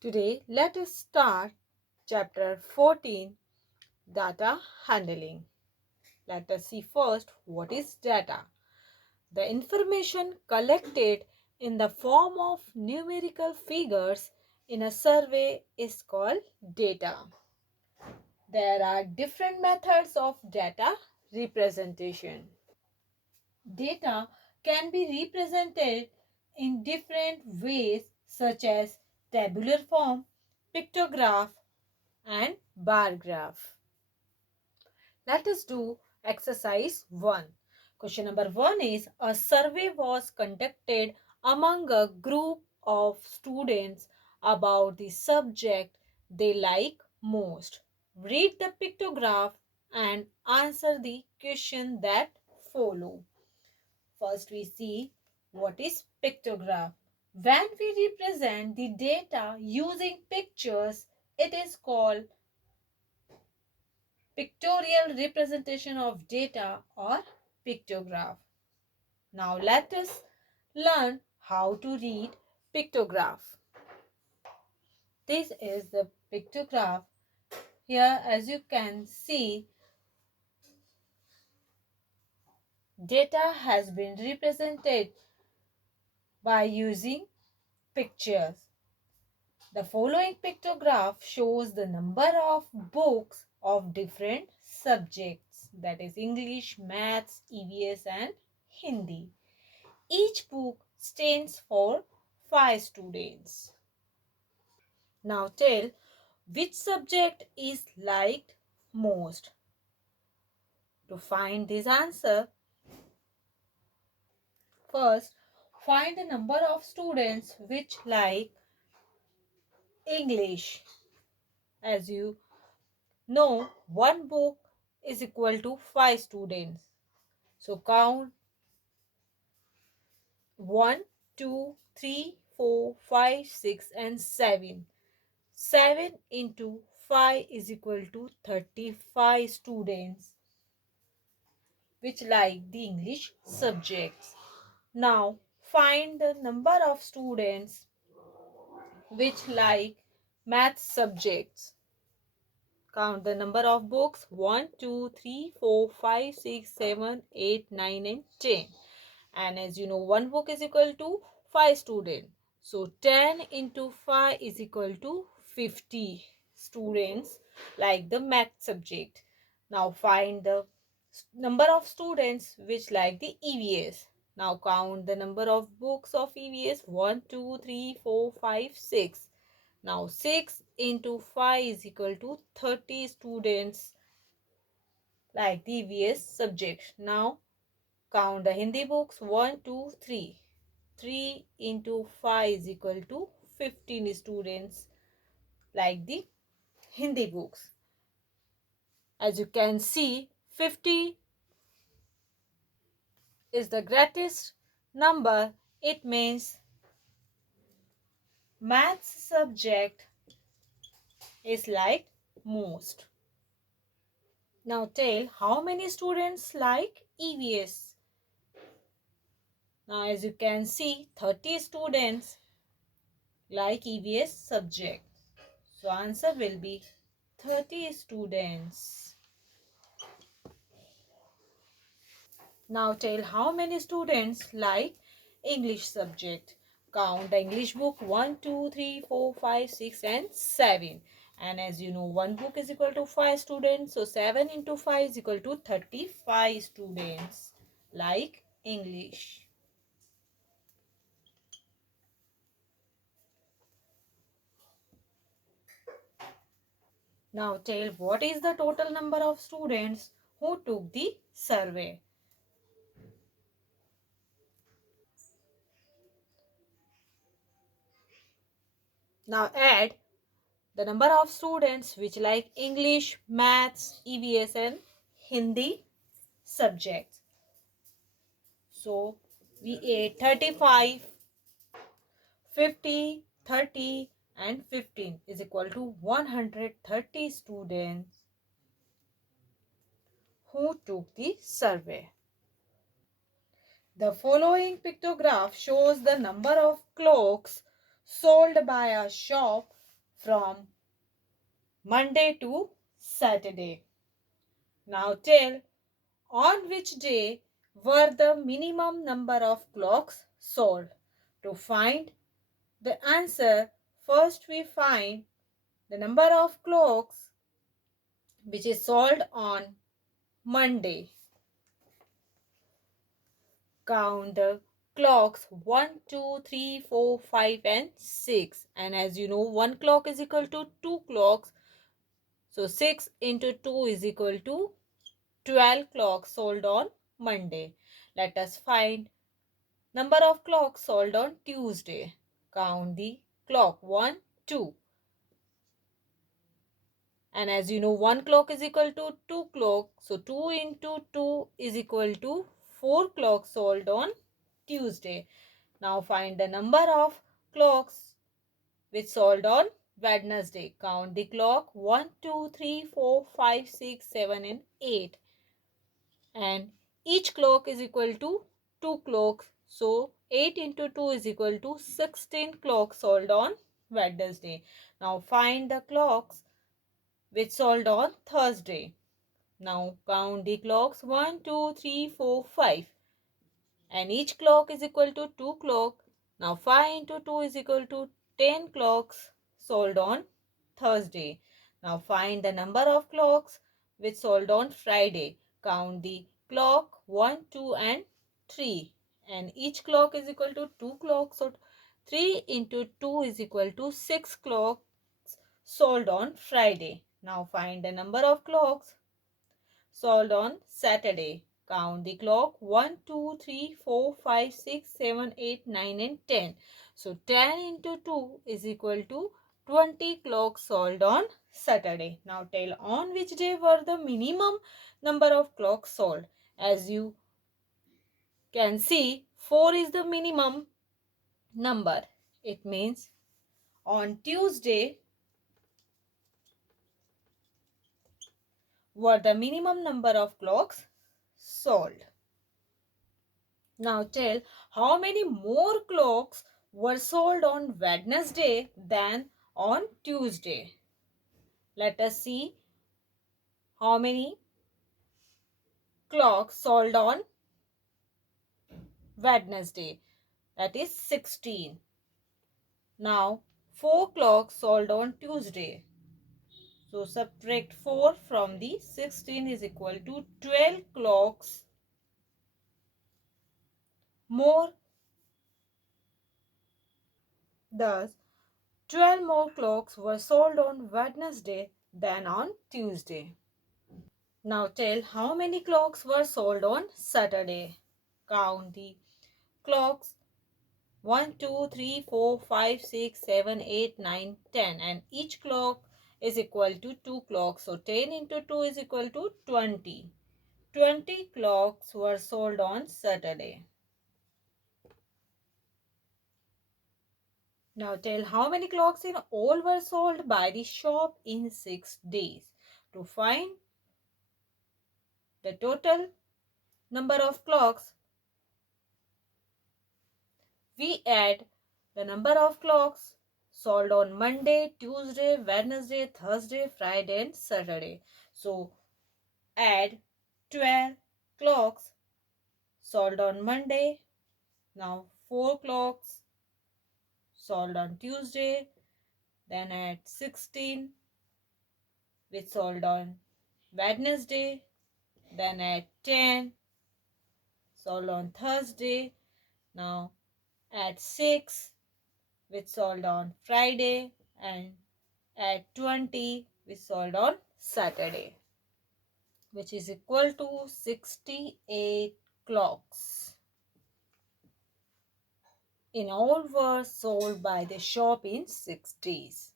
Today, let us start chapter 14, Data Handling. Let us see first what is data. The information collected in the form of numerical figures in a survey is called data. There are different methods of data representation. Data can be represented in different ways such as tabular form, pictograph, and bar graph. Let us do exercise 1. Question number 1 is a survey was conducted among a group of students about the subject they like most. Read the pictograph and answer the question that follow. First we see what is pictograph. When we represent the data using pictures, it is called pictorial representation of data or pictograph. Now let us learn how to read pictograph. This is the pictograph. Here, as you can see, data has been represented by using pictures. The following pictograph shows the number of books of different subjects, that is English, Maths, EVS and Hindi. Each book stands for 5 students. Now tell which subject is liked most. To find this answer, first find the number of students which like English. As you know, one book is equal to 5 students. So count 1, 2, 3, 4, 5, 6 and 7. 7 into 5 is equal to 35 students which like the English subjects. Now find the number of students which like math subjects. Count the number of books 1, 2, 3, 4, 5, 6, 7, 8, 9 and 10. And as you know, one book is equal to 5 students. So 10 into 5 is equal to 50 students like the math subject. Now find the number of students which like the EVS. Now count the number of books of EVS 1, 2, 3, 4, 5, 6. Now 6 into 5 is equal to 30 students like the EVS subject. Now count the Hindi books 1, 2, 3. 3 into 5 is equal to 15 students like the Hindi books. As you can see, 50 is the greatest number. It means maths subject is like most. Now tell how many students like EVS. Now as you can see, 30 students like EVS subject. So answer will be 30 students. Now tell how many students like English subject. Count the English book 1, 2, 3, 4, 5, 6 and 7. And as you know, one book is equal to 5 students. So 7 into 5 is equal to 35 students like English. Now tell what is the total number of students who took the survey. Now add the number of students which like English, Maths, EVS and Hindi subjects. So we add 35, 50, 30 and 15 is equal to 130 students who took the survey. The following pictograph shows the number of clocks sold by a shop from Monday to Saturday. Now tell on which day were the minimum number of clocks sold. To find the answer, first we find the number of clocks which is sold on Monday. Count the clocks 1, 2, 3, 4, 5 and 6. And as you know, 1 clock is equal to 2 clocks. So 6 into 2 is equal to 12 clocks sold on Monday. Let us find number of clocks sold on Tuesday. Count the clock 1, 2. And as you know, 1 clock is equal to 2 clocks. So 2 into 2 is equal to 4 clocks sold on Tuesday. Now find the number of clocks which sold on Wednesday. Count the clock 1, 2, 3, 4, 5, 6, 7 and 8. And each clock is equal to 2 clocks. So 8 into 2 is equal to 16 clocks sold on Wednesday. Now find the clocks which sold on Thursday. Now count the clocks 1, 2, 3, 4, 5. And each clock is equal to 2 clock. Now 5 into 2 is equal to 10 clocks sold on Thursday. Now find the number of clocks which sold on Friday. Count the clock 1, 2 and 3. And each clock is equal to 2 clocks. So 3 into 2 is equal to 6 clocks sold on Friday. Now find the number of clocks sold on Saturday. Count the clock 1, 2, 3, 4, 5, 6, 7, 8, 9 and 10. So 10 into 2 is equal to 20 clocks sold on Saturday. Now tell on which day were the minimum number of clocks sold. As you can see, 4 is the minimum number. It means on Tuesday were the minimum number of clocks sold. Now tell how many more clocks were sold on Wednesday than on Tuesday. Let us see how many clocks sold on Wednesday. That is 16. Now 4 clocks sold on Tuesday. So subtract 4 from the 16 is equal to 12 clocks more. Thus 12 more clocks were sold on Wednesday than on Tuesday. Now tell how many clocks were sold on Saturday. Count the clocks 1, 2, 3, 4, 5, 6, 7, 8, 9, 10 and each clock is equal to 2 clocks. So 10 into 2 is equal to 20. 20 clocks were sold on Saturday. Now tell how many clocks in all were sold by the shop in 6 days. To find the total number of clocks, we add the number of clocks sold on Monday, Tuesday, Wednesday, Thursday, Friday and Saturday. So add 12 clocks sold on Monday. Now 4 clocks sold on Tuesday. Then add 16 which sold on Wednesday. Then add 10 sold on Thursday. Now add 6 which sold on Friday and add 20 which sold on Saturday, which is equal to 68 clocks. In all were sold by the shop in 6 days.